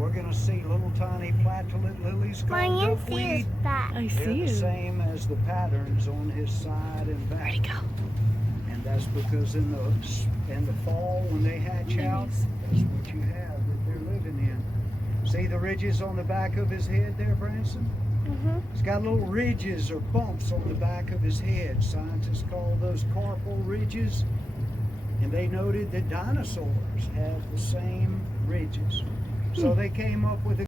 we're going to see little tiny platelet lilies called duckweed. I see They're you. the same as the patterns on his side and back. Where'd he go? And that's because in the fall when they hatch out, that's what you have that they're living in. See the ridges on the back of his head there, Branson? He's got little ridges or bumps on the back of his head. Scientists call those carpal ridges. And they noted that dinosaurs have the same ridges. So they came up with a...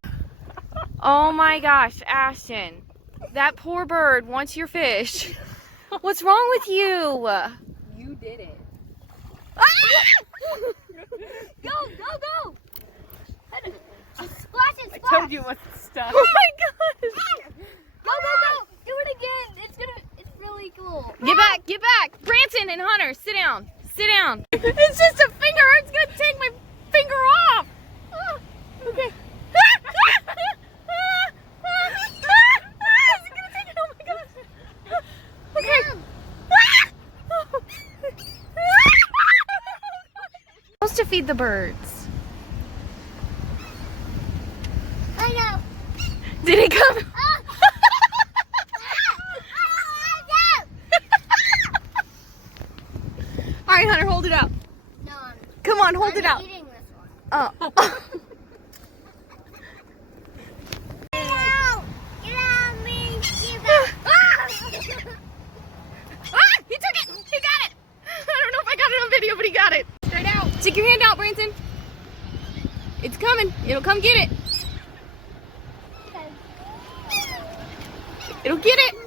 Oh my gosh, Ashton. That poor bird wants your fish. What's wrong with you? You did it. Go, go, go! Just splash it, I splash! told you it wasn't stuck. Oh my gosh. Go, go, go! Do it again! It's really cool. Get back, get back. Branson and Hunter, sit down. Sit down. It's just a finger. It's going to take my finger off. Okay. It's going to take it. Oh my gosh. Okay. Supposed to feed the birds. I know. Did it come? All right, Hunter, hold it out. No, Come on, hold it out. eating this one. Oh. Get out! Get out, me! Get out! Ah! He took it! He got it! I don't know if I got it on video, but he got it. Straight out. Stick your hand out, Branson. It's coming. It'll come get it. It'll get it.